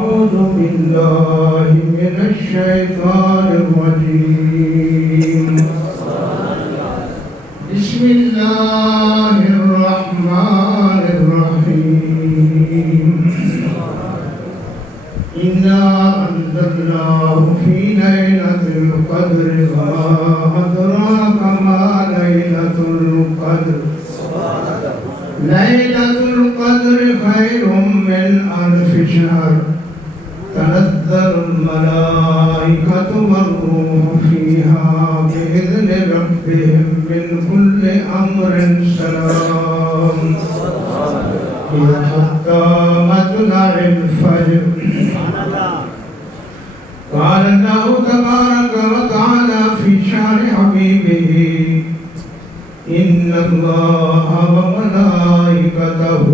أعوذ بالله من الشيطان الرجيم بسم الله الرحمن الرحيم إنا أنزلناه في ليلة القدر وما أدراك ما ليلة القدر ليلة القدر خير من ألف شهر تنزل الملائكة والروح فيها بإذن ربهم من كل أمر سلام حتى مطلع الفجر قال الله تبارك وتعالى في شأن حبيبه إن الله وملائكته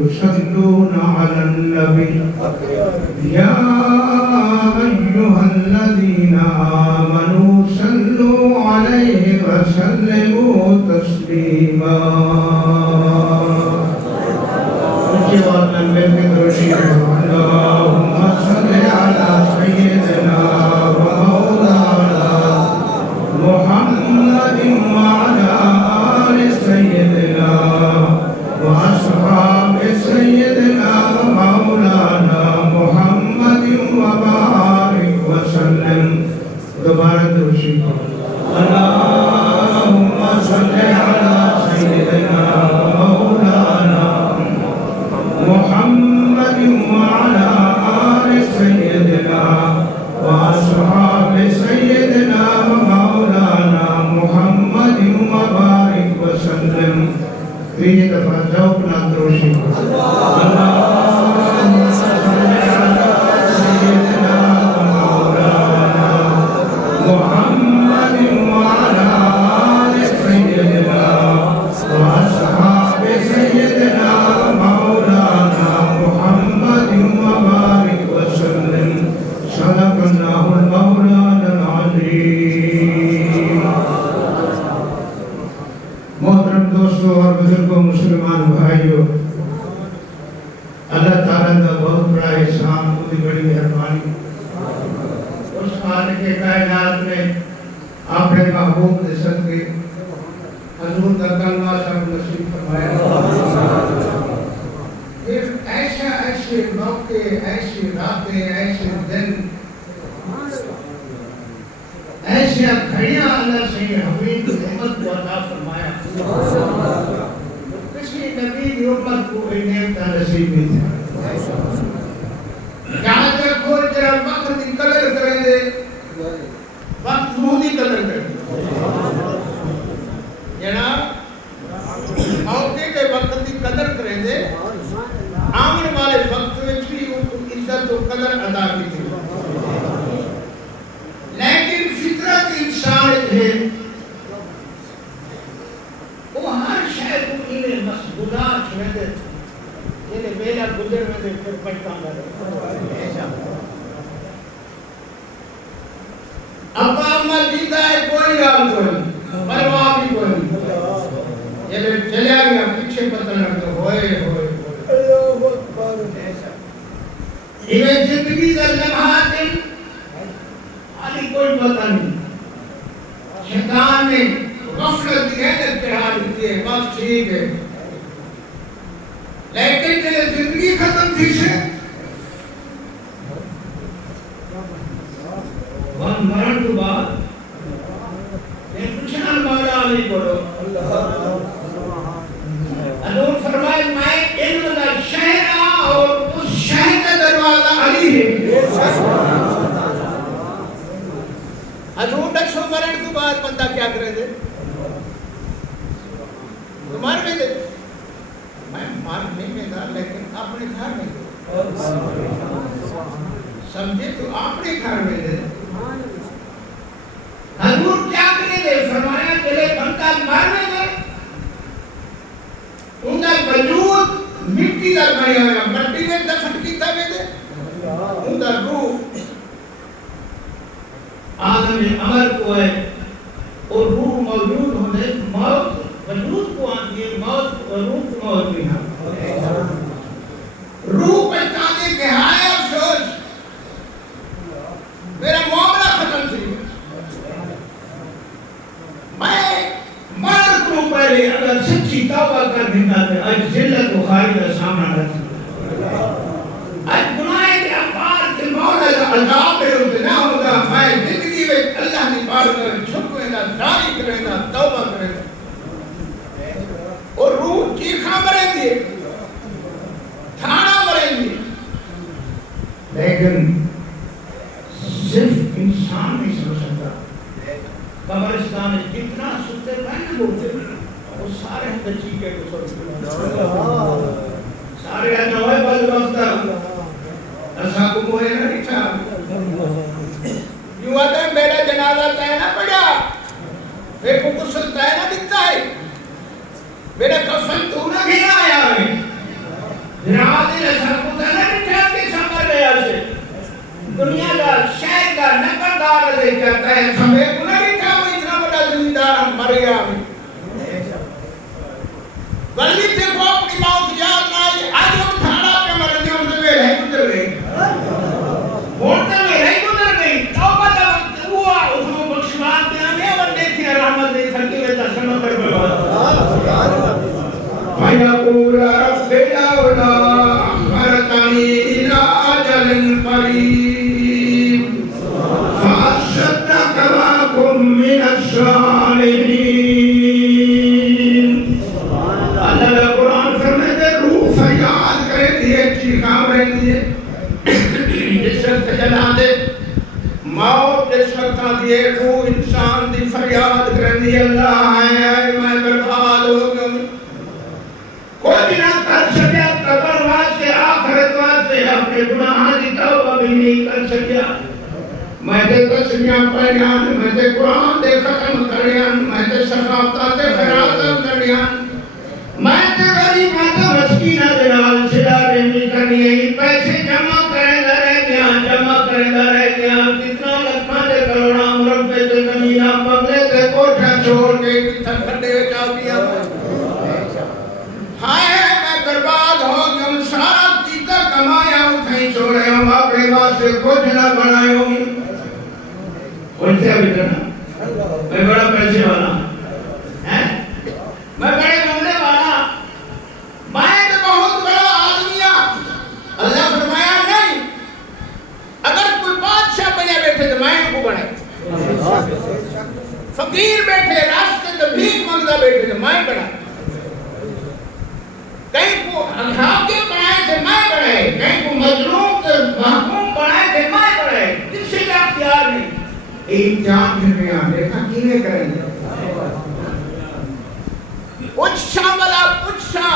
يصلون على النبي يا أيها الذين آمنوا صلوا عليه وسلموا تسليما اللهم صل على سيدنا ومولانا محمد وعلى آل سيدنا وأصحاب سيدنا ومولانا محمد وبارك وسلم دوبارہ درشی اللهم صل على سيدنا ومولانا محمد وعلى آل سيدنا وأصحاب سيدنا ومولانا محمد وبارك وسلم تیجے دفعہ ذوق نہ دروشی اللهم صل على سيدنا ومولانا محمد وعلى آل سيدنا وأصحاب سيدنا ومولانا محمد وبارك وسلم صدق الله المولانا العظيم محترم دوستو اور بزرگوں مسلمان بھائیوں اللہ تعالیٰ کا بہت بڑا احسان بہت بڑی مہربانی اس خالق کائنات میں اپنے محبوب کے صدقے حضور کا کلمہ سب نصیب فرمایا پھر ایسے موقع ایسی راتیں ایسے دن ایسے گھڑیاں اللہ سے حبیب کی امت کو عطا فرمایا کسی نبی کی امت کو نعمت نصیب نہیں تھا یہاں تک کوئی جرا وقت کی قدر کریں دے وقت وہ کی قدر کریں جناب موقع کے وقت کی قدر کریں دے آمن والے وقت میں بھی عزت و قدر ادا کی تھی لیکن فطرت انسان ہے وہ ہر شہر کو انہیں مسئولات چھوڑے دے جنہیں میرا گزر میں دے پھر پڑھتا ہوں ایسا ابا امہ دیتا ہے کوئی گال کوئی پرواہ بھی کوئی یہ چلے گیا پیچھے پتہ لگتا ہوئے یہ زندگی کا لمحات ہے آلی کوئی پتہ نہیں شیطان نے غفلت کی حیدت چڑھا دیتی ہے بس ٹھیک ہے لیکن جنہیں زندگی ختم تھی سے وہاں مرن تو بعد یہ پچھنا مولا علی پڑھو حضور فرمائے میں علم کا شہر اور اس شہر کا دروازہ علی ہے حضور نقشو مرن تو بعد بندہ کیا کرے دے مار میں دے میں مار نہیں میں تھا لیکن اپنے گھر میں دے سمجھے تو اپنے گھر میں دے حضور کیا کرے دے فرمایا چلے بندہ مار میں دے ان کا وجود مٹی در بنیا ہوا مٹی میں دفن کیتا میں دے ان کا روح آدم عمر کو ہے اور روح موجود ہونے موت وجود کو آتی ہے موت اور روح کو موت بھی ہے روح پہچانے کے ہائے افسوس بخاری کا سامنا رکھنا اج گناہ کے اپار کے مولا کا عذاب ہے اتنا ہوگا میں زندگی میں اللہ کی بارگاہ میں جھکے نہ داڑھی کرے نہ توبہ کرے اور روح چیخا مریں گے تھانا مریں گے لیکن صرف انسان نہیں سمجھ سکتا قبرستان میں جتنا ستے پہنے بولتے وہ سارے ہم بچی کے سارے نوے بل وقتا ایسا کو موئے نہ رکھا یوں آتا ہے میرا جنازہ تائے نہ پڑا میرے کو غسل تائے نہ دکھتا ہے میرا کفن تو نہ گھنا آیا ہے رادل ایسا کو تائے نہ رکھا کہ سامر لیا سے دنیا کا شہر کا نقدار لے جاتا ہے سمیں کو نہ رکھا وہ اتنا بڑا زمیندار ہم مر گیا ہمیں گلی سے کو اپنی موت یاد نہ آئی آج ہم تھانا پہ مر گئے ہم سے میں رہ گزر گئی موڑتے میں رہ گزر گئی توبہ کا وقت ہوا اس کو بخشوان دیا میں اور دیکھیں رحمت دی تھکی میں تسلم کر بات فَيَقُولَ رَبِّ لَوْلَا أَخَّرْتَنِي إِلَىٰ أَجَلٍ قَرِيبٍ فَأَصَّدَّقَ وَأَكُن مِّنَ الصَّالِحِينَ اللہ کا قرآن فرماتے روح فریاد کرے دیئے چیخاں رہے دیئے جس وقت جلا دے موت جس وقت دیئے روح انسان دی فریاد کرے دیئے اللہ آئے میں برباد ہو گیا کوئی نہ کر سکیا قبر واسے آخرت واسے اپنے گناہ دی توبہ بھی نہیں کر سکیا میں تے تسمیہ پڑھیاں میں تے قرآن دے ختم کریاں میں تے ثقافتہ تے خیراتاں کریاں میں تے غریب میں تے مسکینہ دلال سدارے نہیں کرنی ہے پیسے جمع کریں گا رہ گیا کتنا لکھاں دے کروڑا مربع تے زمینہ بنگلے تے کوٹھا چھوڑ کے کتنا کھڈے چابیاں ہائے میں برباد ہو گیا ہوں سارا کیتا کمایا ہوں کہیں چھوڑے ہوں اپنے واسطے کچھ نہ بنائے ہوں کون سے ابھی کرنا میں بڑا پیسے والا میں بڑے بنگلے والا میں تو بہت بڑا آدمیہ اللہ فرمایا نہیں اگر کوئی بادشاہ بنے بیٹھے تو میں کو بنے فقیر بیٹھے راستے تو بھیک منگتا بیٹھے تو میں بنا کہیں کو حاکم بنائے تھے میں بڑھے کہیں کو مظلوم تو محکوم بنائے تھے میں بڑھے کسی کا اختیار نہیں ایک جان میں آن دیکھا کینے کریں گے پوچھا والا پوچھا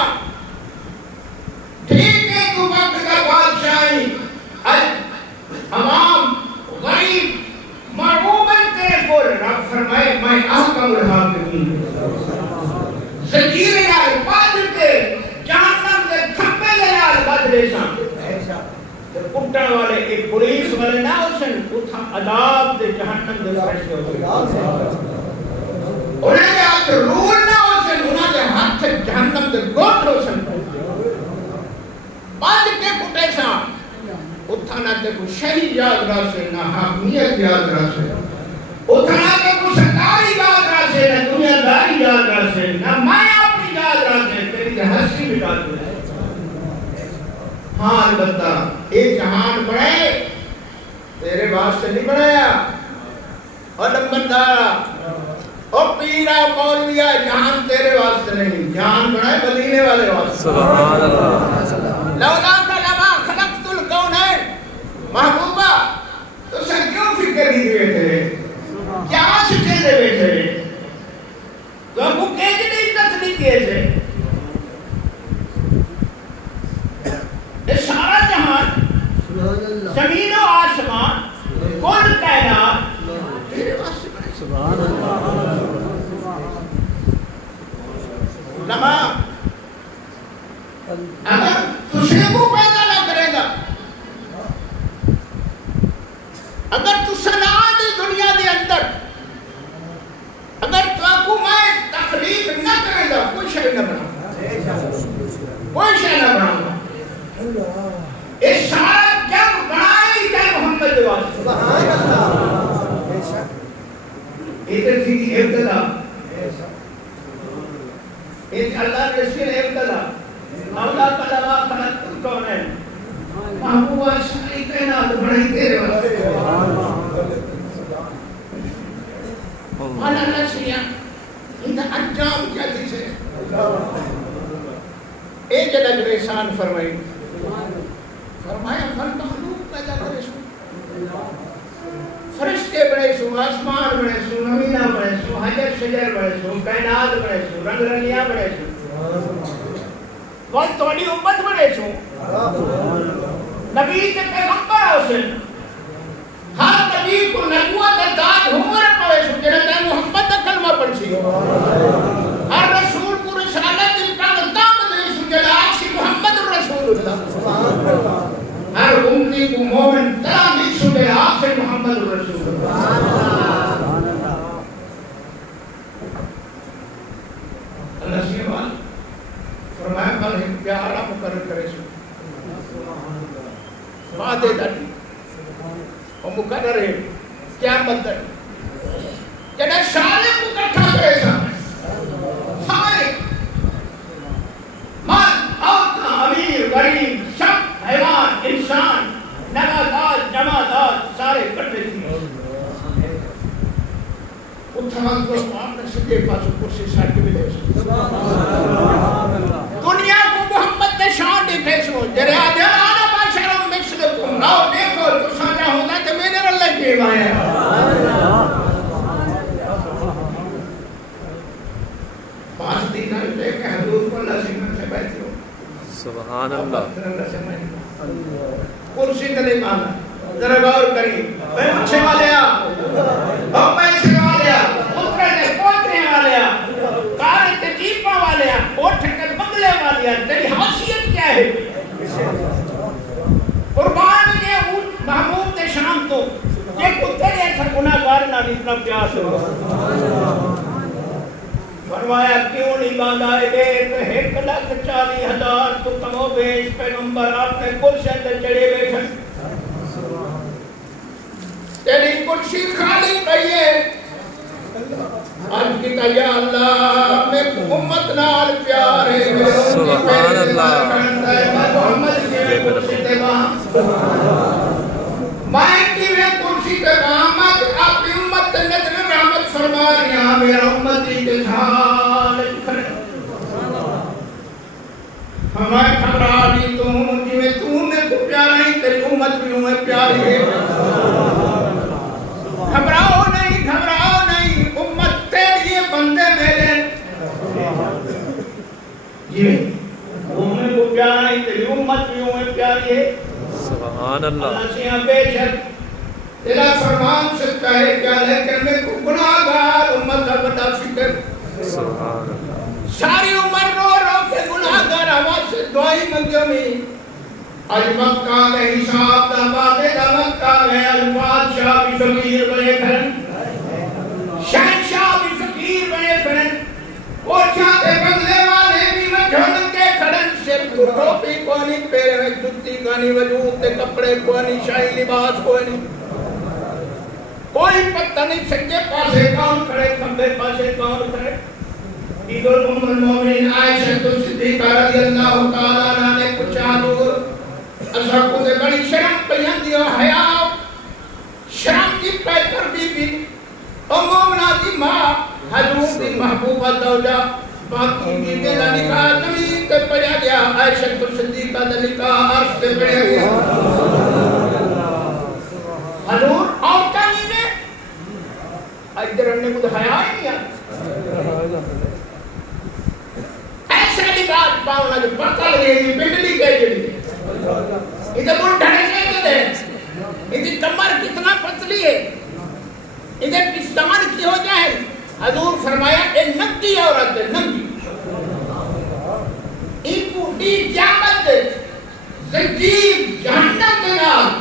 ٹھیک ہے تو وقت کا بادشاہی عوام غریب مرعوبن تیرے کو رب فرمائے میں احکم الحاکمین زنجیر نال باندھ کے جہنم کے تھپے لال بدلے سان کٹن والے ایک پولیس والے نہ ہوسن اتھا عذاب دے جہنم دے فرشتے ہوتے انہیں دے ہاتھ رول نہ ہوسن انہیں دے ہاتھ جہنم دے گوٹ ہوسن باندھ کے کٹے سان اتھا نہ تے کو شہی یاد راسے نہ حاکمیت یاد راسے اتھا نہ تے کو سرکاری یاد راسے نہ دنیا داری یاد راسے نہ میں اپنی یاد راسے تیری ہنسی بٹا دے ہاں البتہ ایک جہان بڑھے تیرے واسطے نہیں بڑھایا اور نمبردارا اور پیرا مولویا جہان تیرے واسطے نہیں جہان بڑھائے مدینے والے واسطے سبحان اللہ لولا کا لما خلقت الکونین محبوبہ تو سن کیوں فکر نہیں بیٹھے کیا سچے دے بیٹھے تو ہم کو کہہ کے نہیں تسلی کیے تھے سارا جہان زمین و آسمان کل کائنات تیرے واسطے بنے سبحان اللہ لما اگر تجھے کو پیدا نہ کرے گا اگر تو صنعت دنیا دے اندر اگر تو میں تخلیق نہ کرے گا کوئی شے نہ بنا کوئی شے نہ بنا اس سارا جب بنائی کہ محمد واسطے سبحان اللہ ادھر تھی ابتدا ایک اللہ کے رسول ابتدا اللہ ساری کائنات بڑھائی تیرے واسطے والا اللہ سیاں اندھا انجام کیا دیسے اے جدہ جو احسان فرمائی فرمایا ہر مخلوق پیدا کرے سو فرشتے بڑے سو آسمان بڑے سو نمینہ بڑے سو حجر شجر بڑے سو کائنات بڑے سو رنگ رنیاں بڑے سو وقت توڑی امت بڑے سو نبی کے پیغمبر حسن ہر نبی کو نبوت داد عمر پڑے سو جنہاں محمد کا کلمہ پڑھ سی ہر رسول کو رسالت امکان دامت دے سو جنہاں آکسی محمد الرسول اللہ ہر امتی کو مومن ترام دے سو جنہاں آکسی محمد الرسول اللہ سیوان فرمایا کل ہم پیارا مقرر کرے سو وعدے داتی اور مقرر ہے قیامت داتی جنہ سارے کو کٹھا کرے سا سارے مرد عورت امیر غریب شب حیوان انسان نباتات جمادات سارے کٹھے تھے اتھوان کو آپ نے سکے پاس کرسی ساتھ کے ملے دنیا کو محمد نے شان دی فیصلوں جرے آدھے آنا باشرم مثلکم آؤ دیکھو تو ساجا ہوتا کہ میں نے اللہ کے بائے پاس دینہ لے کے حضور کو اللہ سنگھ سے بیٹھے ہو سبحان اللہ کرسی دلے مانا ذرا غور کری میں اچھے والے ہم پیسے والے اترے نے پوترے والے کار تجیبہ والے اٹھ کر بنگلے والے تیری حیثیت کیا ہے قربان کے محبوب کے شام تو یہ کتے ایسا گناہگار نہ اتنا پیاس ہو فرمایا کیوں نہیں باندھا ہے دیر 1,40,000 تو کم و بیش پیغمبر آپ نے کرسی اندر چڑھے بیٹھے تیری کرسی خالی کہیے آج کی کہا یا اللہ میں امت نال پیار ہے سبحان اللہ محمد کی کرسی دے میں کی کرسی دے محمد اپنی امت نظر رحمت فرما رہا میرا امتی کے حال کھڑے ہمیں خبرا دی تو ہوں جی میں میں کو پیارا ہی تیری امت بھی ہوں پیاری ہے گھبراؤ نہیں امت تیری بندے میرے جی میں کو پیارا ہی تیری امت بھی ہوں پیاری ہے سبحان اللہ اللہ سے ہم بے شک تیرا فرمان سچا ہے کیا لیکن میں کو گناہگار امت کا بڑا فکر سبحان اللہ ساری عمر رو رو کے گناہگار آواز سے دعائی منگیوں میں آج وقت کا گئے حساب دا بابے دا وقت کا گئے الفاد شاہ بھی فقیر بنے پھرن شہنشاہ بھی فقیر بنے پھرن اور چاہتے بنگلے والے بھی مجھون کے کھڑن صرف ٹوپی کوئی پیرے میں جتی کوئی وجود تے کپڑے کوئی شاہی لباس کوئی کوئی پتہ نہیں سکے پاسے کون کھڑے کھمبے پاسے کون کھڑے ایدول ام المومنین عائشہ صدیقہ رضی اللہ تعالیٰ عنہ نے پوچھا دور اساکو دے بڑی شرم پیان دیو حیاء شرم کی پیتر بی بی مومنہ دی ماں حضور دی محبوبہ زوجہ باقی بی بی دا نکاح زمین تے پڑیا گیا عائشہ صدیقہ دا نکاح عرش تے پڑیا گیا حضور آوٹا نہیں نے ادھر انہیں کچھ حیاء ہی نہیں آتا ایسا لباس پاؤنا جو پتہ لگے گی بندلی کے جلی ادھر بڑھ ڈھڑکے کے دے ادھر کمر کتنا پتلی ہے ادھر پستان کی ہو جائے حضور فرمایا اے ننگی عورت ہے ننگی ایکو ڈی قیامت زنجیر جہنم کے نام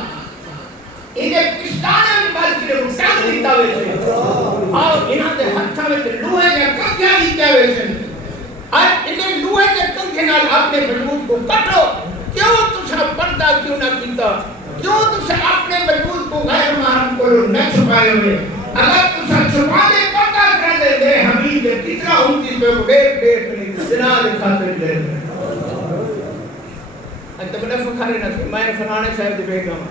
ادھر پستان میں بات کرے اٹھاک دیتا ہوئے سے اور انہاں دے ہتھا میں لوہے یا کبھیا دیتا ہوئے سے اور انہیں لوہے کے کنگھے نال اپنے وجود کو کٹو کیوں تسا پردہ کیوں نہ کیتا کیوں تسا اپنے وجود کو غیر محرم کو نہ چھپائے ہوئے اگر تسا چھپا دے پردہ کر دے دے حبیب کتنا ہوتی تو ڈیٹ نہیں جنال خاطر دے تو بڑا فخر نہ سی میں فلانے صاحب دی بیگم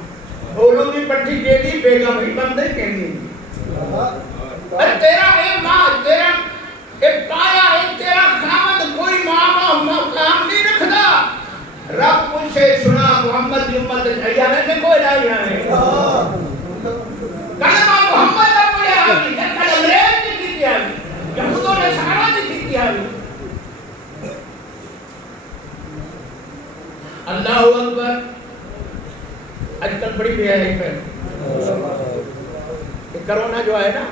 اولو دی پٹھی جیڑی بیگم ہی بندے کہنی تیرا اے ماں تیرا اے پایا اے تیرا خامد کوئی ماں مقام نہیں رکھدا رب پوچھے سنا محمد دی امت ایانے تے کوئی نہیں ہے کلمہ محمد دا پڑھیا ہے کلمہ انگریز دی کیتی ہے یہود و نصارا دی کیتی ہے اللہ اکبر آج کل بڑی بے حیائی پہ یہ کرونا جو ہے نا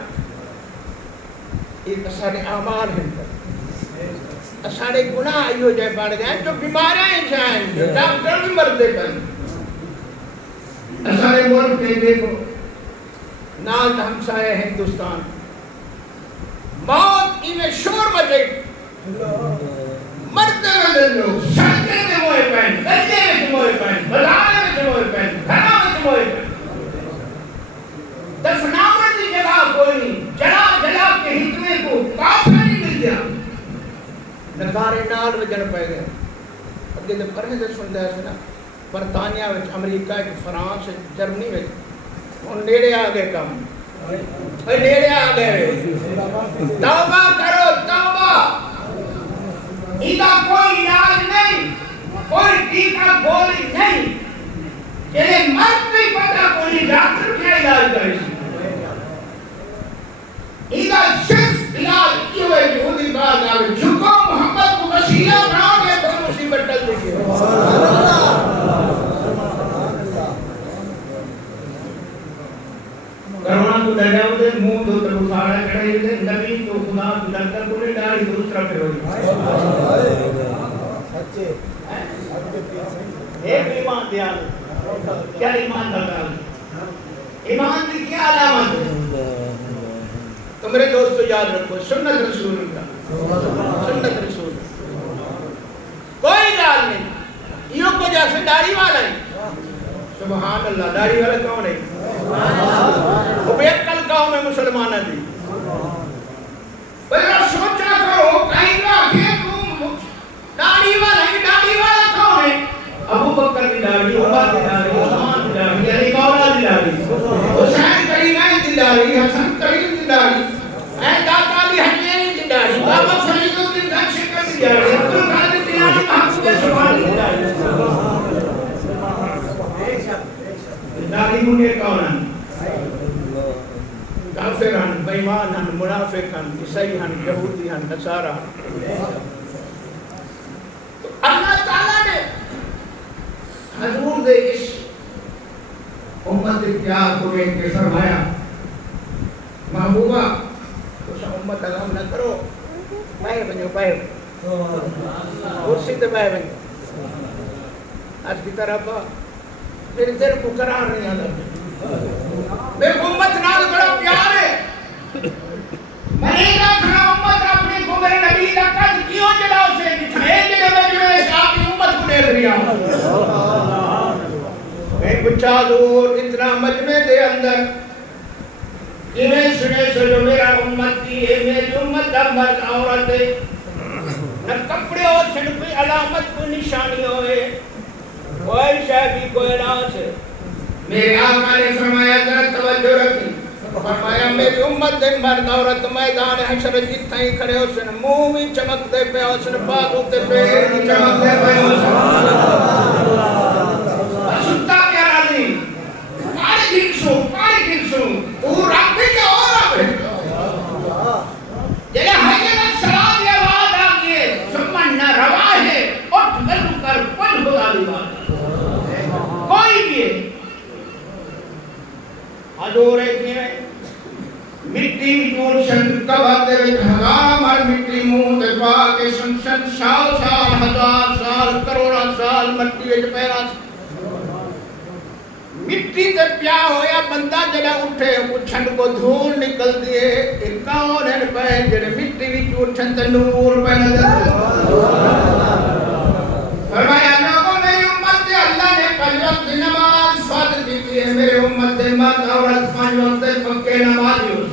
یہ سارے اعمال ہیں سارے گناہ ایو جائے بڑھ گئے جو بیماریاں جائیں جو ڈاکٹر بھی مردے پر سارے ملک میں دیکھو نال ہمسایہ ہندوستان موت انہیں شور مچے مرتے ہوئے لوگ سڑکیں میں موئے پہن گلے میں موئے پہن بازار میں موئے پہن گھروں میں موئے پہن دفناون کی جگہ کوئی نہیں جلا جلا کے حکمے کو کافر نہیں مل گیا نگارے نال وجن پہ گئے اگے جب پرہے سندا ہے نا برطانیہ وچ امریکہ فرانس جرمنی وچ ہن نیڑے آ گئے کم نیڑے آ گئے توبہ کرو توبہ ایدہ کوئی علاج نہیں کوئی ٹیکہ گولی نہیں جنہیں مرد نہیں پتا کوئی ڈاکٹر کیا علاج کرے ایدہ صرف علاج کی ہوئے جو دی بات آگے جھکو محمد کو وسیلہ بنا گئے تو مصیبت ٹل دیکھئے کرونا کو دریاؤ دے منہ دو تر اٹھاڑا کڑھائی دے نبی تو خدا کو ڈاکٹر کو لے ڈاری دوسرا پھر ہوئی ایک ایمان دیان کیا ایمان بتا ایمان کی کیا علامت ہے تو میرے دوستو یاد رکھو سنت رسول اللہ سنت رسول کوئی دال نہیں یہ کو جیسے داڑھی والا ہے سبحان اللہ داڑھی والا کون ہے وہ بیکل قوم ہے مسلمانہ دی بھئی سوچا کرو کہیں گا کہ تم داڑھی والا کون ہے ابو بکر کی داڑھی عمر کی داڑھی عثمان کی داڑھی علی مولا کی داڑھی حسین کریمین کی داڑھی حسن کریم کی داڑھی داتا علی حجینی کی داڑھی بابا فرید الدین دکشکر کی داڑھی عبدالقادر جیلانی محمود سبحانی کی داڑھی داڑھی منہ کون ہیں کافر ہیں بیمان ہیں منافق ہیں عیسائی ہیں یہودی ہیں نصارہ تو اللہ تعالیٰ نے حضور دے اس امت پیار کو ایک کے فرمایا محبوبہ اس امت علام نہ کرو بائے بنو کرسی تے بائے بنو آج کی طرح میرے دل کو قرار نہیں آتا میرے امت نال بڑا پیار ہے میں نہیں رکھنا امت اپنی کو میرے نبی کا قد کیوں جلا اسے دکھائے جلے مجمع آپ کی امت کو دیکھ رہا ہوں میں پچھا دور اتنا مجمع دے اندر کیویں سنے سو جو میرا امت کی ہے میری امت کا مرد عورت ہے نہ کپڑے اور سن کوئی علامت کوئی نشانی ہوئے کوئی شاہدی کوئی راس ہے میرے آقا نے فرمایا ذرا توجہ رکھی فرمایا میری امت دن مرد عورت میدان حشر جتنا ہی کھڑے ہو سن منہ بھی چمک دے پہ ہو سن بازو تے پیر بھی چمک دے پہ ہو سن ستا کیا راضی پاری گھنسو تو رب بھی کیا ہو رب ہے جلے حیل السلام یہ آواز آگئے سمنا روا ہے اٹھ گلو کر پل خدا دی بات کوئی بھی ہے حضور ہے مٹی دور شند کبھا دے حرام ہر مٹی منہ تے پا کے سن سال ہزار سال کروڑا سال مٹی وچ پیرا مٹی تے پیا ہویا بندہ جڑا اٹھے اٹھن کو دھول نکل دیے ایک کون ہے پہ جڑے مٹی وچ اٹھن تے نور پہ نظر فرمایا لوگوں میری امت دے اللہ نے 5 وقت نماز فرض کی ہے میرے امت دے مرد عورت 5 وقت پکے نمازی ہو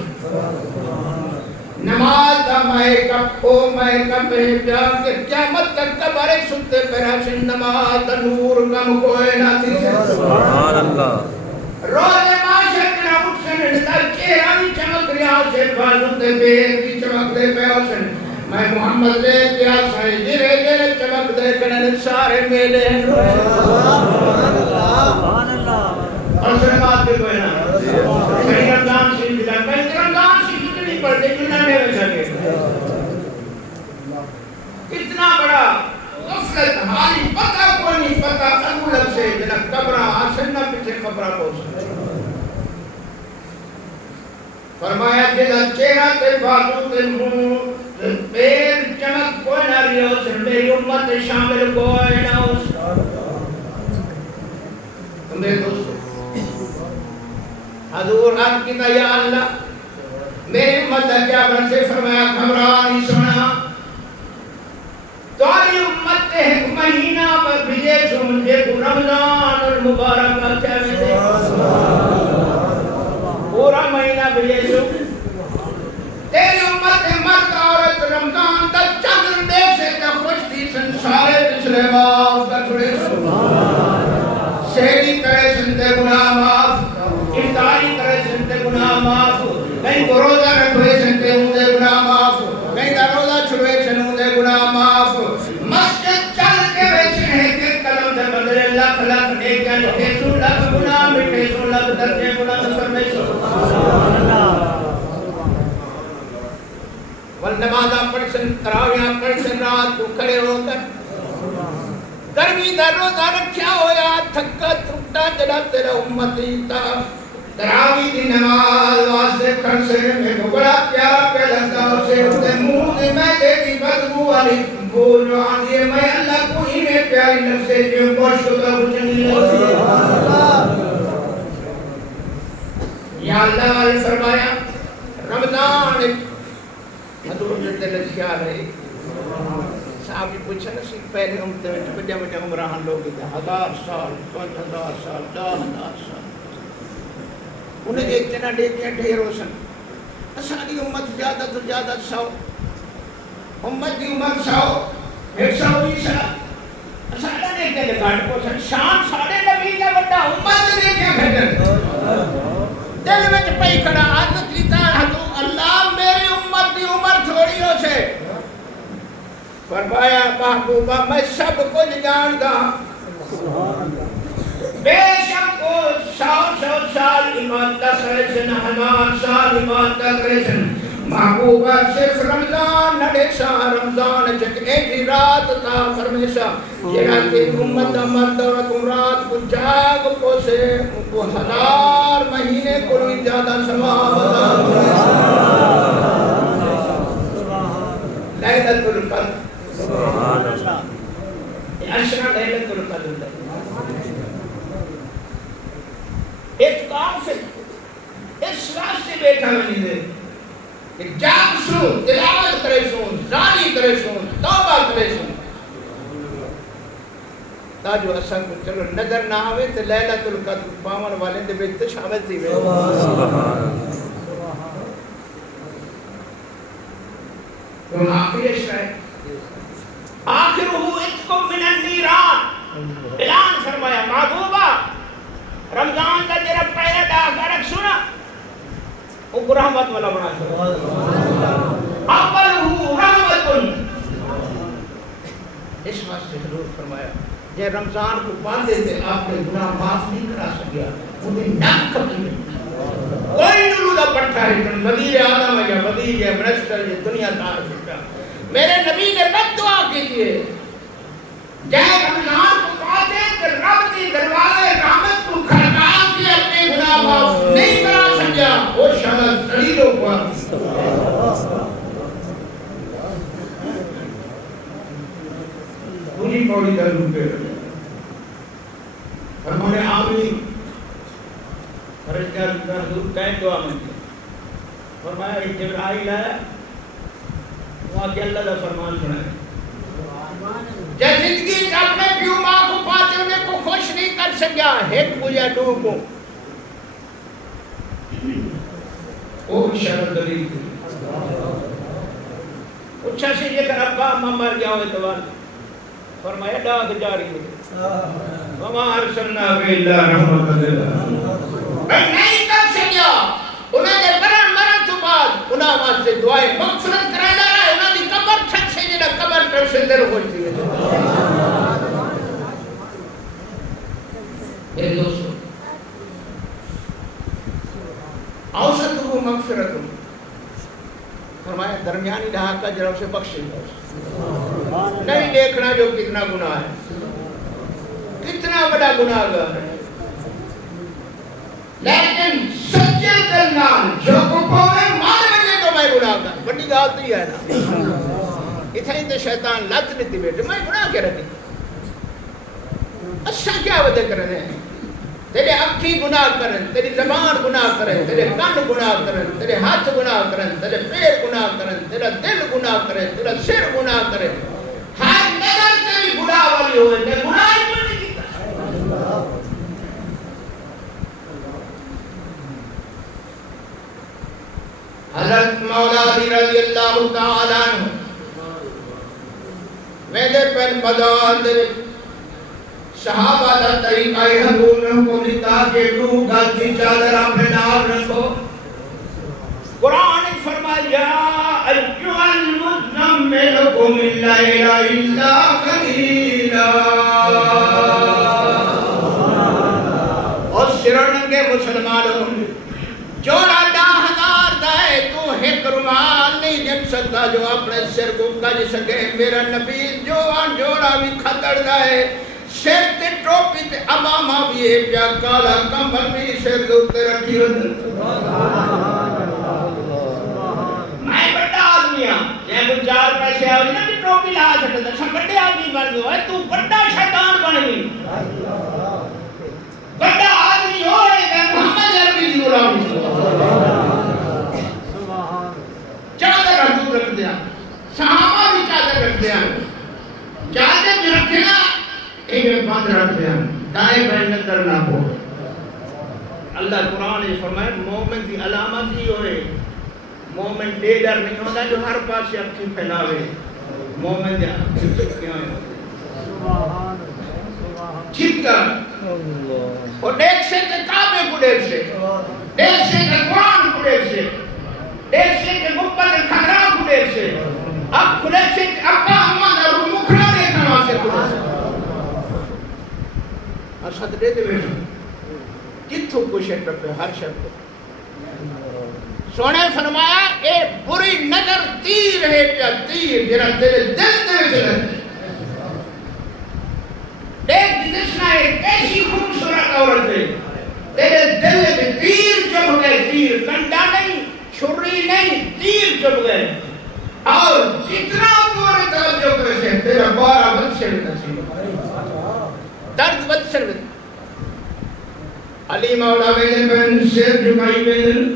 نماز دا میں کب ہے پیار کے قیامت تک کبھارے ستے پیراشن نماز نور کم کوئی نہ تھی سبحان اللہ روز معاشر نہ اٹھن اس چہرہ بھی چمک رہا سے بازو تے پیر بھی چمک دے پیوسن میں محمد دے کیا سائے جرے جرے چمک دے کنن سارے میلے ہیں سبحان اللہ اور سنمات بھی کوئی نہ صحیح رمضان شریف دلا میں رمضان شریف نہیں پڑھتے جنہ میں رکھا گئے اتنا بڑا غفلت حالی پتہ کوئی نہیں پتہ انگولت سے جنہ قبرہ آسن نہ پیچھے قبرہ پہنچ فرمایا جنہ چہرہ تے بازو تے منہ پیر چمک کوئی نہ رہی ہو سن میری امت شامل کوئی نہ ہو میرے دوستو حضور عرض کیتا یا اللہ میری امت کیا بن سے فرمایا گھبرانی سنا تاری امت تے مہینہ پر بھیجے سو مجھے کو رمضان المبارک اچھا میں دے پورا مہینہ بھیجے سو تیری امت مرد عورت رمضان تک چندر دے سے کیا خوش تھی سن سارے پچھلے معاف کر چھڑے شہری کرے سنتے گناہ معاف افطاری کرے سنتے گناہ معاف کہیں کو روزہ رکھوے سنتے ہوندے گناہ معاف کہیں دا روزہ چھڑوے سن ہوندے گناہ معاف مسجد چل کے ویچن ہے کہ قلم دے بدلے لکھ لکھ نیکیاں لکھے سو لکھ گناہ مٹھے سو لکھ درجے گناہ نصر میں سبحان اللہ والنمازہ پڑھسن تراویاں پڑھسن رات کو کھڑے ہو کر گرمی دا روزہ رکھیا ہویا تھکا ٹوٹا جڑا تیرا امتی تا تراوی دی نماز واسطے کھڑسے میں کو بڑا پیارا پیلندہ اسے اندے منہ دی میں دے دی بدبو والی بول جو آندی ہے میں اللہ کو ہی میں پیاری نفسے جو گوشت کا بچنی لگی یا اللہ علیہ فرمایا رمضان حضور جلدے لکھیا رہے صحابی پوچھا نسی پہلے امتے میں بڑے بڑے عمران لوگ تھے 1000 سال 5000 سال 10000 سال انہیں دیکھتے نہ دیکھتے ڈھیر ہو سن اساری امت زیادہ تو زیادہ 100 امت کی امت 100 120 سال اسارا دیکھتے ہیں گھاٹ کو سن شان سارے نبی کا بڑا امت دیکھے پھر دل میں پئی کھڑا عادت کیتا حضور اللہ میری امت کی عمر تھوڑی ہو سے فرمایا محبوبہ میں سب کچھ جانتا بے شک کو 100 سال ایمان تک رہسن 1000 سال ایمان تک رہسن محبوبہ صرف رمضان نڑے سا رمضان چکے کی رات تا فرمیسا جنہ تیری امت مرد اور رات کو جاگ کو سے ان کو 1000 مہینے کوئی زیادہ ثواب لیلۃ القدر سبحان اللہ عشرہ لیلۃ القدر اعتکاف اس راستے بیٹھا نہیں دے کہ جاگ سو تلاوت کرے سو زاری کرے سو توبہ کرے سو تاجو اصل کو چلو نظر نہ آوے تو لیلۃ القدر پاون والے دے وچ شامل تھی وے سبحان اللہ تو آخری اشرا ہے آخرہ اتکم من النیران اعلان فرمایا محبوبہ رمضان کا تیرا پہلا ڈاکہ رکھ سنا وہ رحمت والا بنا اولہ رحمت اس واسطے حضور فرمایا یہ رمضان کو باندھے تھے آپ نے گناہ معاف نہیں کرا سکیا انہیں نک کبھی نہیں کوئی نلودہ پٹھا ہے تن وزیر آدم ہے یا وزیر ہے منسٹر ہے دنیا دار ہے میرے نبی نے بد دعا کیجئے جائے رمضان کو پاتے کہ رب کی دروازے رحمت کو کھڑکا کے اپنے گناہ معاف نہیں کرا سکیا وہ شاید دلیلوں کو پوری پوری کر لوں پہ فرمانے آمین فرشتہ حضور کہیں دعا منگی فرمایا جبرائیل آیا وہاں کہ اللہ کا فرمان سنائے جب زندگی کا اپنے پیو ماں کو پاتے انہیں کو خوش نہیں کر سکیا ایک کو یا دو کو وہ شرط دلیل تھی اچھا سے یہ کہ ابا اماں مر جاؤ اتوار فرمایا ڈاک جاری ہے وما ارسلناک الا رحمۃ للعالمین. نہیں کب سے گیا انہاں دے مرن تو بعد انہاں واسطے دعائیں مغفرت کراندا رہا. انہاں دی قبر چھت سے جڑا قبر تے سے دل ہو جی. میرے دوستو اوسط ہو مغفرت ہو فرمایا درمیانی دھاکہ جڑا اسے بخشے نہیں دیکھنا جو کتنا گناہ ہے کتنا بڑا گناہگار ہے. لیکن سچے دل نال جو کو میں مان لے تو میں گناہگار بڑی بات نہیں ہے نا. اتھے تے شیطان لت نہیں بیٹھے میں گناہ کیا رکھی اچھا کیا وجہ کر رہے ہیں. تیرے اکھی گناہ کرن تیری زبان گناہ کرن تیرے کان گناہ کرن تیرے ہاتھ گناہ کرن تیرے پیر گناہ کرن تیرا دل گناہ کرے تیرا سر گناہ کرے ہر نظر تیری گناہ والی ہوئے تے گناہ ہی نہیں کیتا. حضرت مولا علی رضی اللہ تعالیٰ عنہ میرے پن بدان دے صحابہ دا طریقہ حضور نے حکم دیتا کہ تو گل کی چادر اپنے نال رکھو. قرآن نے فرمایا ایھا المزمل قم اللیل الا قلیلا. اور شرن کے مسلمانوں جوڑا 10,000 دائے تو ایک رومال نہیں جن سکتا جو اپنے سر کو کج سکے. میرا نبی جوڑا بھی خطر دائے سر تے ٹوپی تے امامہ بھی ہے پیا کالا کمبل بھی سر دوتے رکھی ہوتے. میں بڑا آدمی ہوں جہاں کو 4 پیسے آوئی نا کہ ٹوپی لا سکتے تھا سب بڑے آدمی بن گئے تو بڑا شیطان بن گئی. بڑا آدمی ہوئے کہ محمد عربی دی غلامی چادر حضور رکھ دیا صحابہ بھی چادر رکھ دیا چادر جو رکھنا ایک بند رکھ دیا دائیں بائیں نظر نہ ہو. اللہ قرآن نے فرمایا مومن کی علامت ہی ہوئے مومن ڈیڈر نہیں ہوتا جو ہر پاس سے اپنی پھیلاوے. مومن جا کیا ہے چھپ کر اور دیکھ سے کہ کعبے کو دیکھ سے دیکھ سے کہ قرآن کو دیکھ سے دیکھ سے کہ گنبد خضرا کو دیکھ سے اب کھلے سے کہ ابا اما دا مکھڑا دیکھنا واسطے کھلے سے ارشد دے دے بیٹھا کتھوں کو شکر پہ ہر شکر سونے فرمایا اے بری نظر تیر ہے پیا تیر جرا تیرے دل دے چلے دیکھ جسنا ایک ایسی خوبصورت عورت ہے تیرے دل میں تیر چب گئے تیر کنڈا نہیں چھری نہیں تیر چب گئے اور جتنا تمہارے توجہ کرے سے تیرا 12 بچے بھی نصیب درد بچے بھی علی مولا ویدن بین سیر جھکائی ویدن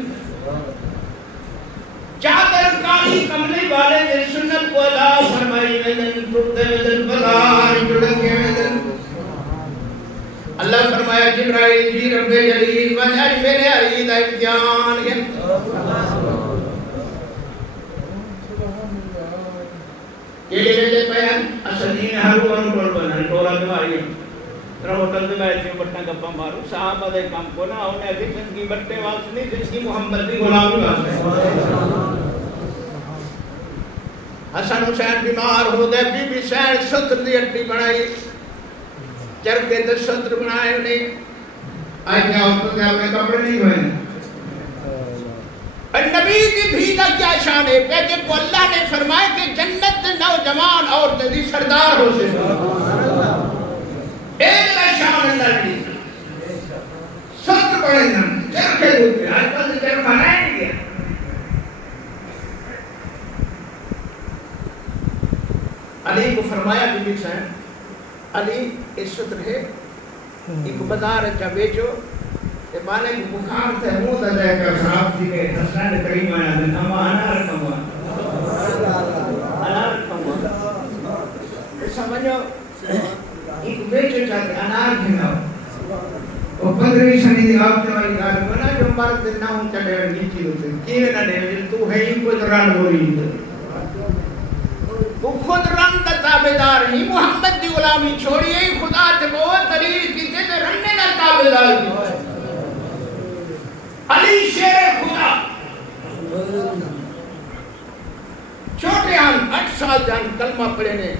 چادر کانی کملی والے نے سنت کو ادا فرمائی ویدن ٹوٹتے ویدن بلار جڑکے ویدن. اللہ فرمایا جبرائیل جی رب جلیل وجہ میرے عرید امتحان ہے یہ لے لے پیان اسدین ہرو انٹول بنا ٹولا بیماری ہے ترہ ہوتل دے بیٹھے ہیں بٹنا گپا مارو صحابہ دے کام کو نا انہیں ابھی جن کی بٹے واپس نہیں جس کی محمد دی غلامی واپس حسن حسین بیمار ہو گئے بی بی سین ستر دی اٹی بنائی چرکے تے ستر بنائے انہیں آئی کیا ہوتا تھے اپنے کپڑے نہیں ہوئے نبی کی بھی کا کیا شان ہے کہ کو اللہ نے فرمایا کہ جنت نوجوان عورتیں دی سردار ہو سے ایک کا شان اللہ نے ستر بڑے نام چرکے ہوتے آج کل سے چرکہ رہے نہیں گیا. علی کو فرمایا بی بی سین علی اس ستر ہے ایک بازار اچھا بیچو تے بانے کو بخار سے منہ دے کر خراب تھی کہ حسن کریم آیا دن ہم آنا رکھوں انار رکھوں سمجھو ایک بیچو چاہتے انار کھناؤ وہ 15 سنی دی آفتے والی گاڑی بنا جو مرد نہ ہوں چلے نیچی ہوتے کیوے نہ دے تو ہے ہی کوئی دران ہو رہی تو خود رنگ دا تابدار ہی محمد دی غلامی چھوڑیے خدا تے کو دلیل کیتے تے رننے دا تابدار ہی علی شیر خدا چھوٹے ہم 8 سال جان کلمہ پڑھے نے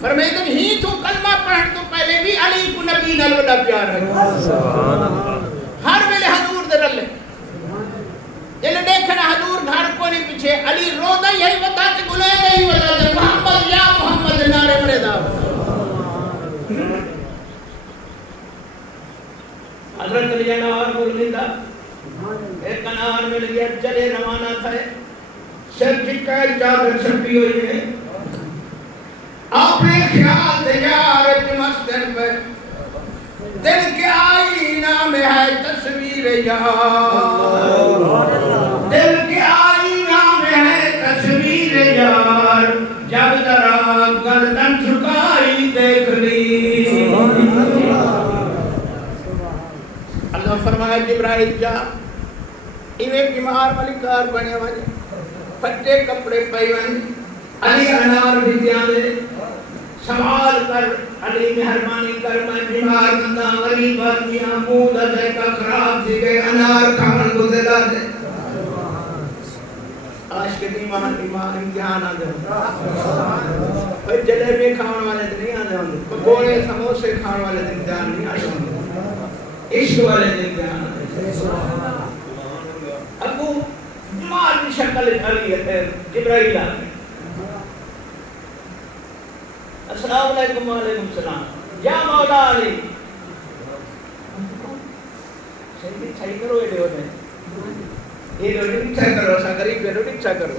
فرمیدن ہی تو کلمہ پڑھن تو پہلے بھی علی کو نبی نال بڑا پیار ہے سبحان اللہ ہر ویلے حضور دے رلے جل دیکھنا حضور گھر کو نہیں پیچھے علی رودا یہی بتا کے گلے نہیں بتا دے محمد یا محمد نعرے مرے دا حضرت علی انار بول لیتا ایک انار مل گیا چلے روانہ تھا سر چکائی چادر چھپی ہوئی ہے اپنے خیال تجارت مستن پر دل کے آئینہ میں ہے تصویر یار دل کے آئینہ میں ہے تصویر یار جب ذرا گردن جھکائی دیکھ لی اللہ فرمایا جبرائیل جا ایویں بیمار ملکار بنے وجہ پھٹے کپڑے پیون علی انار بھی دھیان دے سوال کر علی مہربانی کر میں بیمار بندہ غریب آدمی ہوں منہ دے کا خراب تھی گئے انار کھان کو دلا دے آج کے ایمان امتحان آ دے جلیبی کھان والے دن نہیں آ دے پکوڑے سموسے کھان والے دن امتحان نہیں آ دے عشق والے دن امتحان آ دے ابو جمال کی شکل علی ہے جبرائیل آ گئے السلام علیکم وعلیکم السلام یا مولا علی صحیح کرو یہ ہوتے ہیں یہ روٹی اچھا کرو ایسا غریب ہے روٹی اچھا کرو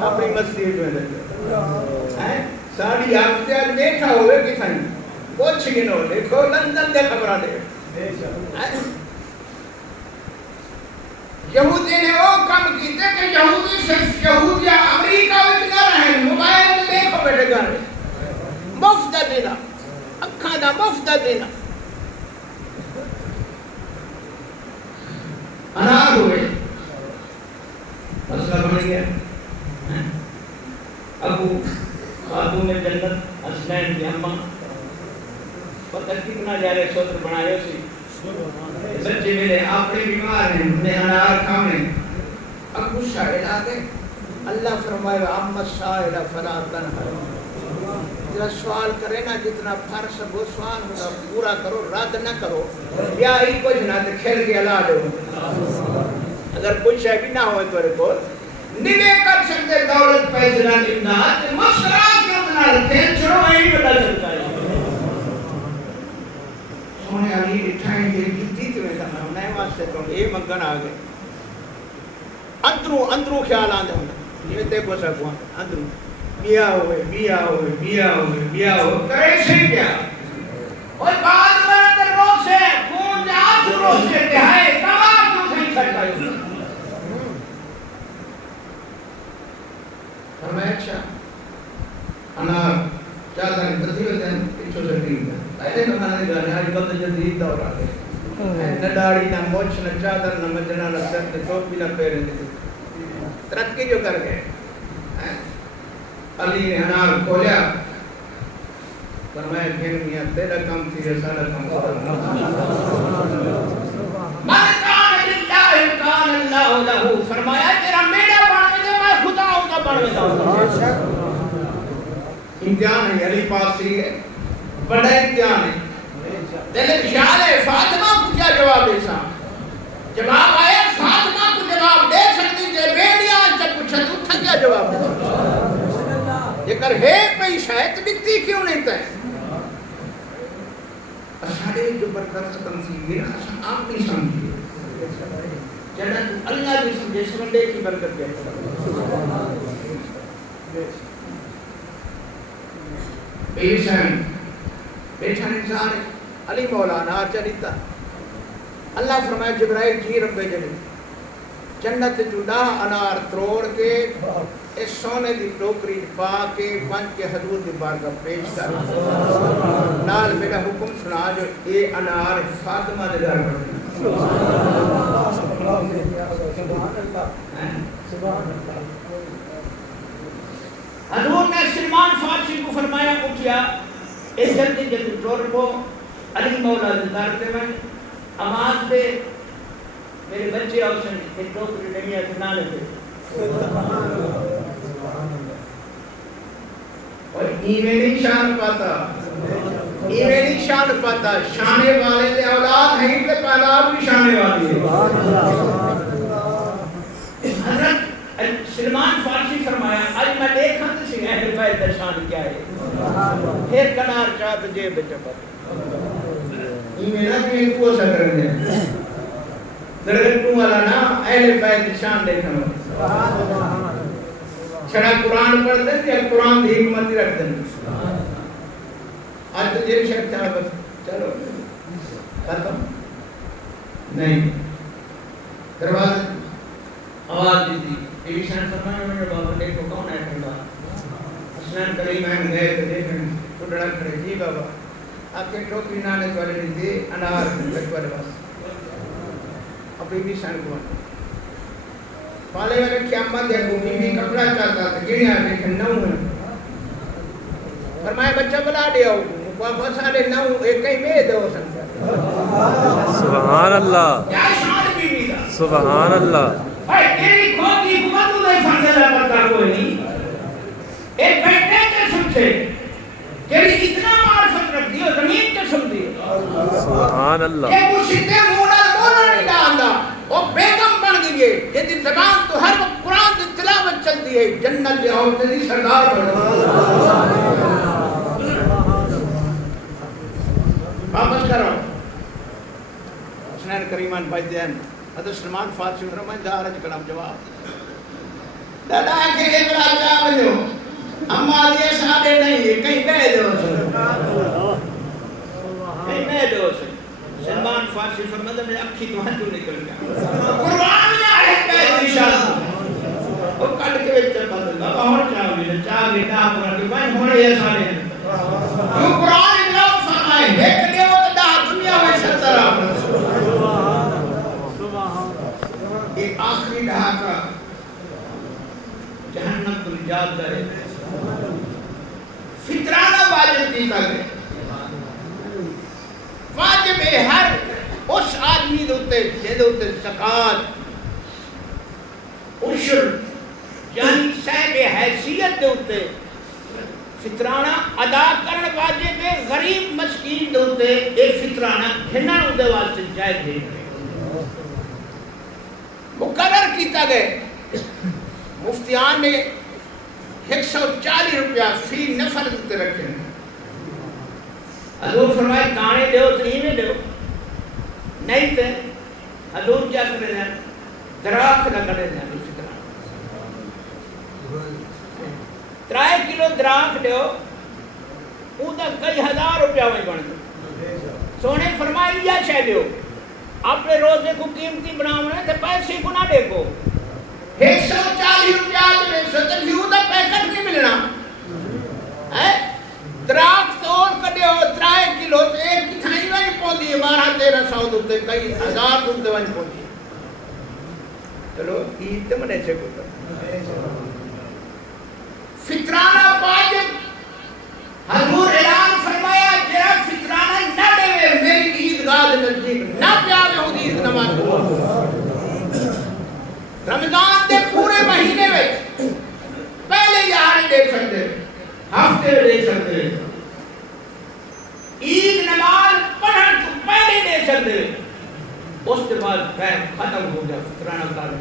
اپنی مسجد میں لگے ساڑھی آپ سے آج بیٹھا ہوئے کتھائیں کچھ گنو دیکھو لندن دے خبرہ دے یہودی نے وہ کم کیتے کہ یہودی امریکہ وچ نہ رہے موبائل میں دیکھو بیٹھے گانے مفت دینا اکھاں دا مفت دینا انار ہوئے مسئلہ بن گیا ابو خاتون جنت حسنین کی اماں پتہ کتنا جارے سوتر بنائے اسی بچے میرے اپنے بیمار ہیں انہیں انار کھانے ابو شاہد آگے اللہ فرمائے اما سائل فلا تنہر جب سوال کرے نا جتنا فرض وہ سوال ہوگا پورا کرو رد نہ کرو یا ہی کچھ نہ تے کھیل کے الا دو اگر کوئی شے بھی نہ ہوئے تو کو نوے کر سکتے دولت پیسے نہ دینا تے مسئلہ کیوں بنا رکھے چھوڑو یہی پتہ چلتا ہے سونے علی اٹھائیں گے جتی تو میں کہا نئے واسطے تو یہ منگن آ گئے اندروں خیال آندے ہوں یہ تے کو سکو اندروں بیا ہوئے کرے سے کیا اور بعد میں روسے خون جاس روسے تہائے تمام تو نہیں سکتا ہے فرمایا اچھا انار چاہتا نہیں تذیب دیں پچھو سے ٹھیک ہے پہلے زمانے گانے آج بند جدید دور آ گئے نہ داڑھی نہ موچھ نہ چادر نہ مجنہ نہ سر نہ ٹوپی نہ پہرے ترقی جو کر گئے علی نے انار کھولیا فرمایا گھن میاں تیرا کم تھی رسالہ کم من کان للہ کان اللہ لہو فرمایا تیرا میرا بڑھ دے میں خدا ہوں گا بڑھ دے امتحان ہے علی پاس سی ہے بڑا امتحان ہے دل خیال ہے فاطمہ کو کیا جواب دے سا جواب آیا فاطمہ کو جواب دے سکتی جے بیڑیا جب پوچھا تو تھا کیا جواب دے یہ کر ہے پہی شاید دکھتی کیوں نہیں تھا اشارے جو برکت تنظیم ہے آپ نہیں سمجھئے جنہ تو اللہ بھی سمجھے سمجھے کی برکت کہتا بیشن بیٹھا انسان ہے علی مولانا چلیتا اللہ فرمایا جبرائیل جی رب جلی جنت جدا انار تروڑ کے اس سونے دی ٹوکری پا کے پنج کے حضور دی بارگاہ پیش کر نال میرا حکم سنا جو اے انار فاطمہ دے گھر حضور نے سلمان فارسی کو فرمایا اٹھیا اے جلدی جلدی ٹور پو علی مولا دار تے میں آواز دے میرے بچے اوسن ایک ٹوکری نہیں ہے نہ لے اور ایویں شان پاتا ایویں شان پاتا شانے والے دے اولاد ہیں تے پہلا بھی شانے والی ہے حضرت سلمان فارسی فرمایا آج میں دیکھا تو سی اہل بیت دا شان کیا ہے پھر کنار چاہت جیب چپت ایویں نہ کہ کو سکر دے درگتوں والا نا اہل بیت شان دیکھنا چھڑا قرآن پڑھ دیں یا قرآن دی حکمت رکھ دیں آج تو جیب شک چاہ بس چلو ختم نہیں دروازہ آواز دی تھی یہ شان فرمایا میرے بابا دیکھو کون ہے ٹھنڈا حسنان کریم ہیں گئے تو دیکھیں ٹوٹڑا کھڑے جی بابا آپ کے ٹوکری نانے والے نہیں تھے انار لگ والے پاس ابھی بھی شان کو پالے میں نے قیامت دیکھو بی کپڑا چاہتا تھا گنیا دیکھیں نو ہے فرمایا بچہ بلا دیا ہو بہت سارے نو ایک کئی میں دو سکتا سبحان اللہ کیا شان بی بی دا سبحان اللہ بھائی تیری کھوتی حکومت نہیں سمجھے لگا پڑتا کوئی نہیں ایک بیٹے کے سمجھے تیری اتنا معرفت رکھ دیو زمین کے سمجھے سبحان اللہ یہ مرشدے مولا مولا نہیں ڈاندہ وہ بیگم بن گئی ہے یہ دی زبان تو ہر وقت قرآن دی تلاوت چلتی ہے جنت لے آؤ تیری سردار بن واپس کرو حسنین کریمان بھائی دین حضرت سلمان فارسی فرمائے دارج کلام جواب دادا کہ ایک راجہ بنو اما یہ سادے نہیں ہے کہیں بے دو کہیں بے دو سلمان فارسی فرمائے میں اکھی تو ہاتھوں نکل گیا قرآن میں آئے بے نشان وہ کٹ کے وچ بدل دا اور چاہ گے نا پورا کہ بھائی ہونے یہ سارے ہیں جو قرآن اللہ فرمائے ایک دیو تو دا دنیا میں ستر ایک آخری ڈھاکہ جہنم کو نجات دے فطرانہ واجب دیتا گئے واجب ہے ہر اس آدمی دوتے جے دوتے زکاة عشر یعنی صاحب حیثیت دوتے فطرانہ ادا کرنے واجب ہے غریب مسکین دوتے ایک فطرانہ گھنہ دے واسطے جائز ہے مقرر کیتا گئے مفتیان نے 140 روپیہ فی نفر دیتے رکھے حضور فرمائے دانے دیو تو نہیں دیو نہیں تے حضور کیا کرے ہیں دراخ نہ کرے ہیں اسی طرح 3 کلو دراخ دیو وہ تو کئی ہزار روپیہ میں بن دو سونے فرمائی یا شہ دیو اپنے روزے کو قیمتی بناونا ہے تو پیسے کو نہ دیکھو 140 روپیہ میں ستر لیو دا پیکٹ نہیں ملنا دراخ توڑ کڑے ہو 3 کلو تو ایک کی تھائی وائن پہنچی ہے 12-1300 دوتے کئی ہزار دوتے وائن پہنچی ہے چلو عید تو منے سے کوتا فطرانہ واجب حضور اعلان فرمایا جرا فطرانہ نہ دے میری عید گاہ نزدیک نہ پیارے ہوں عید نماز رمضان دے پورے مہینے میں پہلے یہاں نہیں دیکھ سکتے ہفتے دیکھ سکتے عید نماز پڑھن تو پہلے دیکھ سکتے اس کے بعد ٹائم ختم ہو جائے فطرانہ تعلق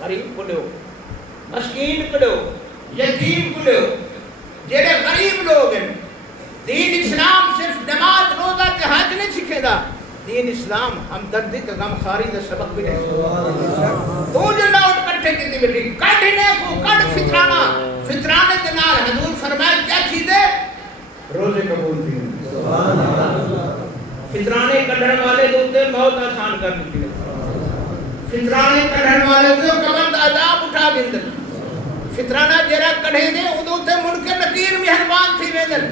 غریب کو لو مسکین کو لو یتیم کو لو جڑے غریب لوگ ہیں دین اسلام صرف نماز روزہ تے حج نہیں سکھے دا دین اسلام ہمدردی کا غمخواری کا سبق بھی نہیں تو جو نوٹ کٹھے کتنی بیٹی کٹھنے کو کٹ فطرانہ فطرانے کے نال حضور فرمائے کیا چیزیں روزے قبول تھی فطرانے کٹھن والے دوتے بہت آسان کر دیتی ہے فطرانے کٹھن والے دوتے قبر عذاب اٹھا دیتے فطرانہ جرا کڑھے دے ادھو تے منکر نکیر مہربان تھی ویدن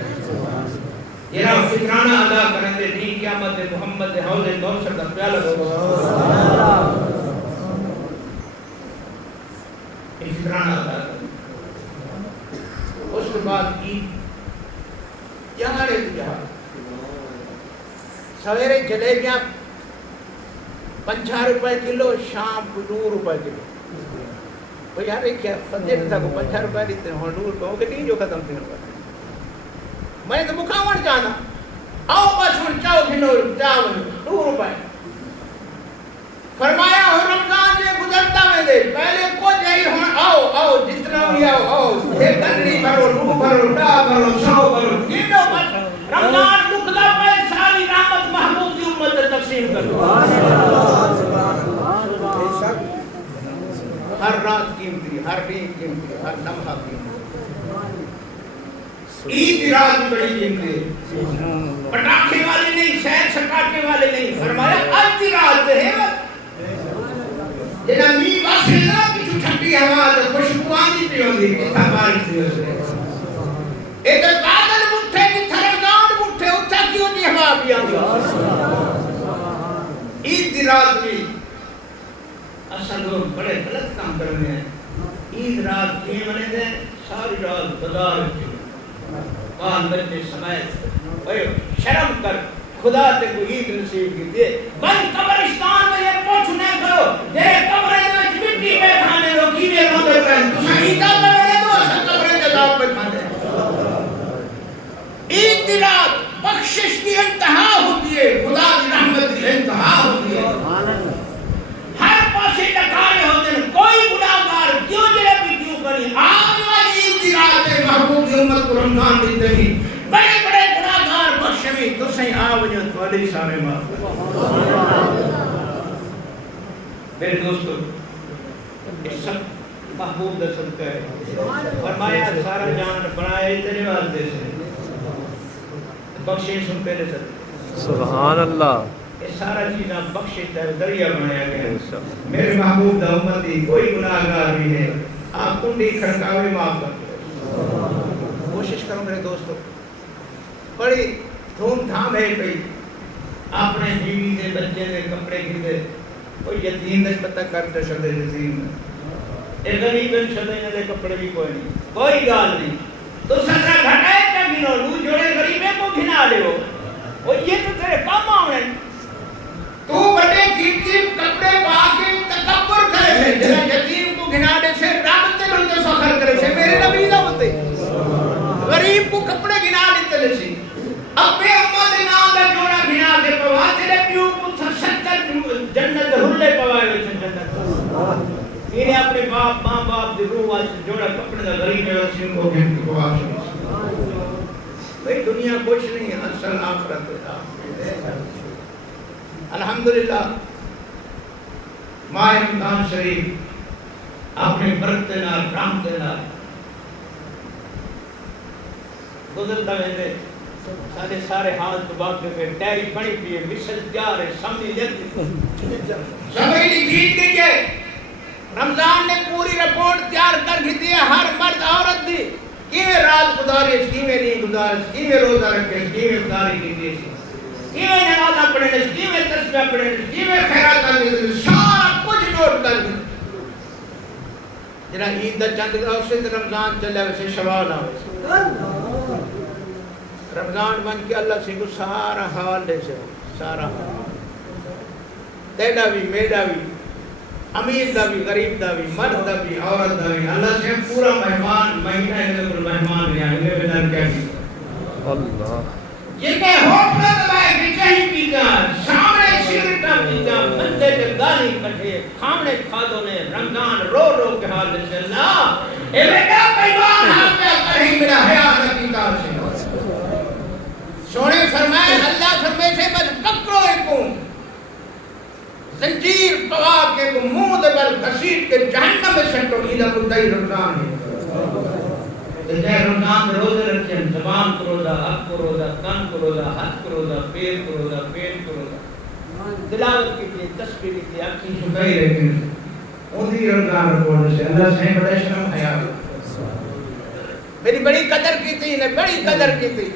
جرا فطرانہ ادا کریں دے دین قیامت محمد حوض کوثر کا پیالہ فطرانہ ادا کریں چلے گیا 50 روپے کلو، شام کو 2 روپے کلو. وہ یار کیا فضل تھا کو 50 روپے دیتے ہیں 2 روپے ہو کے نہیں جو ختم تھی. میں تو مکھاون جانا آؤ بس ہوں چاو کلو چاول 2 روپے. فرمایا ہو رمضان جے گزرتا میں دے پہلے کو جائی ہوں آؤ آؤ جتنا بھی آؤ آؤ ایک گنڈی بھرو 2 بھرو 10 بھرو 100 بھرو کلو بس رمضان مکلا پہ ساری رحمت محبوب کی امت تقسیم کرو. ہر رات قیمتی، ہر دن قیمتی، ہر لمحہ قیمتی. عید رات بڑی قیمتی ہے، پٹاخے والے نہیں، شہر سٹاکے والے نہیں. فرمایا آج کی رات ہے جنا می واسے نا کچھ ٹھنڈی ہوا تے خوشبو آندی پئی ہوندی کتھا بارش تھی اس نے. اے تے بادل اٹھے کہ تھرگاڑ اٹھے اٹھا کیوں نہیں ہوا پئی آندی. عید دی رات بھی اصل لوگ بڑے غلط کام کر رہے ہیں. عید رات یہ منے دے ساری رات بازار بال بچے سمیت اوے شرم کر خدا تے کو عید نصیب کی دے. بھائی قبرستان میں یہ پوچھنے کرو جے قبر وچ مٹی پہ کھانے لو کیویں روندے پے تساں عیدا پڑھے تو اساں قبر دے عذاب پہ کھاندے. عید دی رات بخشش کی انتہا ہوتی ہے، خدا کی رحمت کی انتہا ہوتی ہے. ہر پاسے ٹکارے ہوتے ہیں، کوئی گناہگار کیوں جڑے بھی کیوں کریں آج والی عید دی رات ہے محبوب کی امت کو رمضان دیتے ہی بڑے بڑے گناہگار بخشوی تو صحیح آوجہ تواڈے سارے معاف. میرے دوستو یہ سب محبوب دا صدقہ ہے. فرمایا سارا جان بنائے تیرے واسطے سے بخشش ہم پہلے سے سبحان اللہ. یہ سارا چیزاں بخشش ہے دریا بنایا گیا ہے. میرے محبوب دا امتی کوئی گناہگار نہیں ہے. آپ کنڈی کھڑکاوے معاف کرتے ہو. کوشش کرو میرے دوستو بڑی دھوم دھام ہے پئی اپنے بیوی دے بچے دے کپڑے کیتے کوئی یتیم دے پتہ کرتے شدے یتیم اے غریب شدے دے کپڑے بھی کوئی نہیں کوئی گال نہیں. تو سزا گھٹائے کیا گنو لو جوڑے غریبے کو گھنا لے ہو وہ یہ تو تیرے کام آنے. تو بڑے قیمتی کپڑے پا کے تکبر کرے سے جنہیں یتیم کو گھنا دے سے رب تے لوگ فخر کرے سے میرے نبی دا ہوتے غریب کو کپڑے گھنا دیتے لے سے ابے اماں دے نام دا جوڑا گھنا دے پوا تیرے پیو کو 70 جنت ہلے پوائے ہوئے جنت. میرے اپنے باپ ماں باپ دے روح واسطے جوڑا کپڑے دا غریب ہے اس کو گھن کو آشا. بھئی دنیا کچھ نہیں ہے اصل آخرت ہے. الحمدللہ ماہ رمضان شریف اپنے برکت نال رحمت نال گزرتا ویندے سارے سارے حال تو واقف ہے. ٹیری بڑی پی ہے مثل تیار ہے سمجھ لیتے سمجھ لیجیے کہ رمضان نے پوری رپورٹ تیار کر دی ہے ہر مرد عورت دی کیویں رات گزاری کیویں نہیں گزاری کیویں روزہ رکھے کیویں افطاری کیتی کیویں نماز پڑھے کیویں تسبیح پڑھے کیویں خیرات کرنی سارا کچھ نوٹ کر دی. جنا عید دا چند اسے رمضان چلے ویسے شوال آوے رمضان بن کے اللہ سے کو سارا حال دے سے سارا تیرا بھی میرا بھی امیر دا بھی غریب دا بھی مرد دا بھی عورت دا بھی اللہ سے پورا مہمان مہینہ ہے پر مہمان رہا ہے بدل کیا کی اللہ جنہیں ہوٹل دبائے بچائی پیتا سامنے سگرٹا پیتا بندے تے گالی کٹھے کھامنے کھادوں نے رمضان رو رو کے حال سے اللہ اے بیٹا پیمان ہاتھ میں کریں میرا حیات پیتا سے سونے فرمائے اللہ فرمائے سے بس پکڑو ایکوں زنجیر پوا کے کو منہ دے بل گھسیٹ کے جہنم میں سٹو ایدہ مدعی رمضان ہے. جائے رمضان روزے رکھیں زبان کو روزہ حق کو روزہ کان کو روزہ ہاتھ کو روزہ پیر کو روزہ پیٹ کو روزہ تلاوت کی تھی تسبیح کی تھی اکھی شکائی رکھیں اندھی رمضان رکھوڑے سے اللہ سے بڑے شرم حیات میری بڑی قدر کی تھی انہیں بڑی قدر کی تھی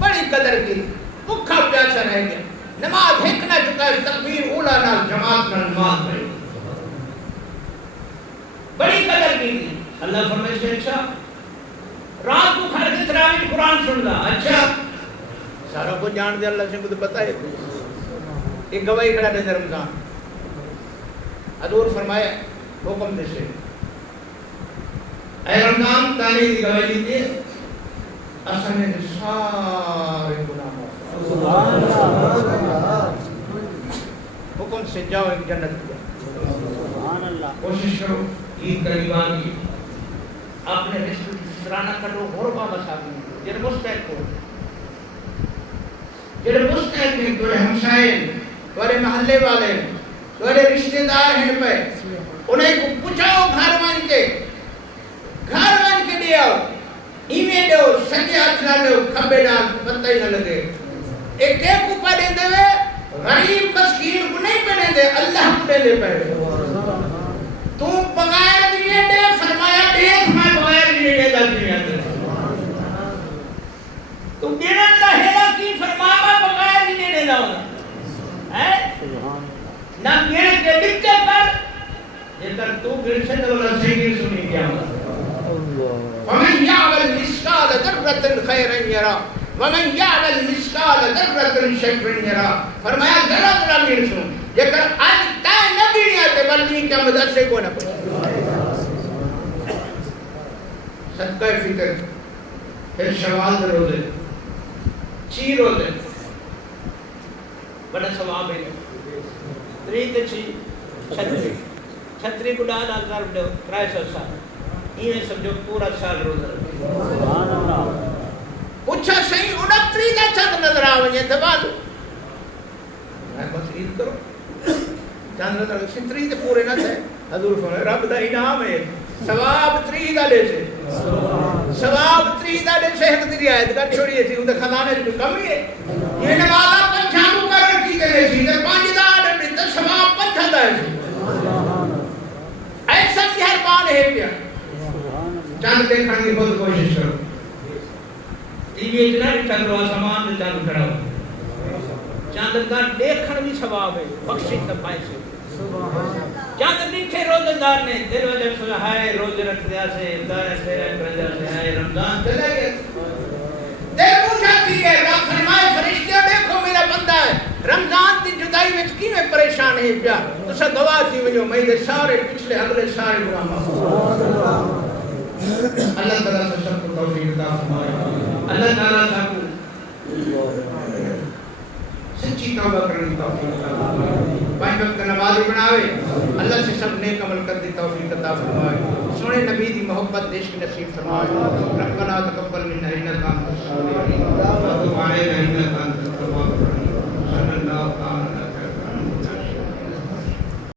بڑی قدر کی بکھا پیاسا رہ گیا نماز ہک نہ چکا ہے تکبیر اولا نال جماعت نال نماز پڑھی بڑی قدر کی تھی. اللہ فرمائے سے اچھا رات کو کھڑ کے تراویح قرآن سننا اچھا سارا کو جان دے اللہ سے کو تو پتہ ہے ایک گواہی کھڑا دے رمضان حضور فرمایا حکم دے سے اے رمضان تانی دی گواہی دیتے اصل میں سارے گناہ معاف سبحان اللہ حکم سے جاؤ ایک جنت دیا سبحان اللہ کوشش کرو عید قریبان کی اپنے رزق کی فطرانہ کرو غربہ مساکین جن مستحق ہو جن مستحق ہیں تھوڑے ہمسائے تھوڑے محلے والے تھوڑے رشتہ دار ہیں پہ انہیں کو پچھاؤ گھر مان کے دیا ایمیں دو سجے ہاتھ نہ لو کھبے ڈال پتہ ہی نہ لگے ایک ایک کو پڑے دے غریب مسکین کو نہیں پڑے دے اللہ کو دے پڑے تو بغیر دینے دے فرمایا دیکھ میں بغیر دینے دا دنیا دے تو دین اللہ ہے کی فرمایا بغیر دینے دا ہے نہ گھر کے ڈکے پر یہ تر تو گھر سے تو اللہ سے گھر سنی کیا ومن يعمل مثقال ذرة خيرا يرى ومن يعمل مثقال ذرة شرا يرى فرمایا ذرا ذرا گھر سن یہ کر آج تائیں نہ گھڑیاں تے بلدی کیا مدد سے کو نہ پڑے صدقہ فطر پھر شوال دے روزے چی روزے بڑا ثواب ہے تری تے چی چھتری کو ڈال آزار دو 300 سال یہ سمجھو پورا سال روزہ سبحان اللہ پوچھا صحیح 29 دا چند نظر آویں تے بعد میں بس عید کرو چند نظر ستری تے پورے نہ تھے حضور فرمایا رب دا انعام ہے ثواب 3 دا لے سے ثواب 3 دا لے سے ایک دی آیت کر چھوڑی تھی اون دے خزانے وچ کمی ہے یہ نمازاں پنجھاں مقرر کی تے سی تے 5 دا آڈر تے ثواب 5 دا ہے ایسا مہربان ہے پیا چاند دیکھنے کی خود کوشش کرو ٹی وی اچ نہ ٹھگرو آسمان تے چاند کھڑا ہو چاند دا دیکھن بھی ثواب ہے بخشش تے پیسے چاند ڈٹھے روزے دار نے دل وجہ سے ہائے روزے رکھ دیا سے افطار سے رجا سے ہائے رمضان چلا گیا دل پوچھتی ہے رب فرمائے فرشتے دیکھو میرا بندہ ہے رمضان دی جدائی وچ کیویں پریشان ہے پیا تسا گواہ تھی وجو میں دے سارے پچھلے اگلے سارے گناہ معاف اللہ تعالیٰ سے سب کو توفیق عطا فرمائے اللہ تعالیٰ سب کو سچی توبہ کرنے کی توفیق عطا فرمائے 5 وقت نماز بناوے اللہ سے سب نیک عمل کرنے کی توفیق عطا فرمائے سونے نبی دی محبت عشق نصیب فرمائے ربنا تقبل